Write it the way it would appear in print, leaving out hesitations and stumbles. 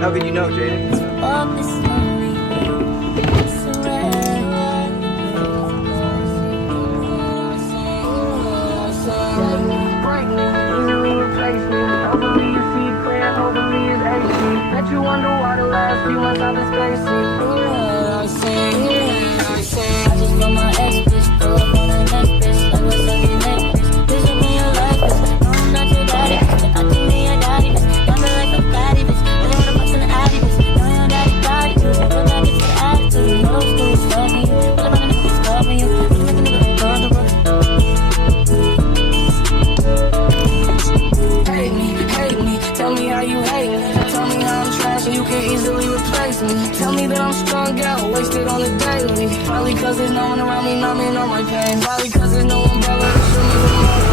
How could you know, Jaden? Bet you wonder why the last few months I've been spacing. I just put my ex bitch, pull up on the next bitch, like what's up your neck bitch. This will be your life bitch. No, I'm not your daddy bitch, I think me your daddy bitch. Got me like a fatty bitch, really wanna bust in the addy bitch. No, your daddy too, put that bitch to the attitude. No schools fucking you, all about the niggas covering you. Really make a nigga uncomfortable. Hate me, tell me how you hate me. Tell me how I'm trash and you can easily replace me. Tell me that I'm strung out, wasted on the daily. Probably cause there's no one around me numbing all my pain. Probably cause there's no umbrella to show me the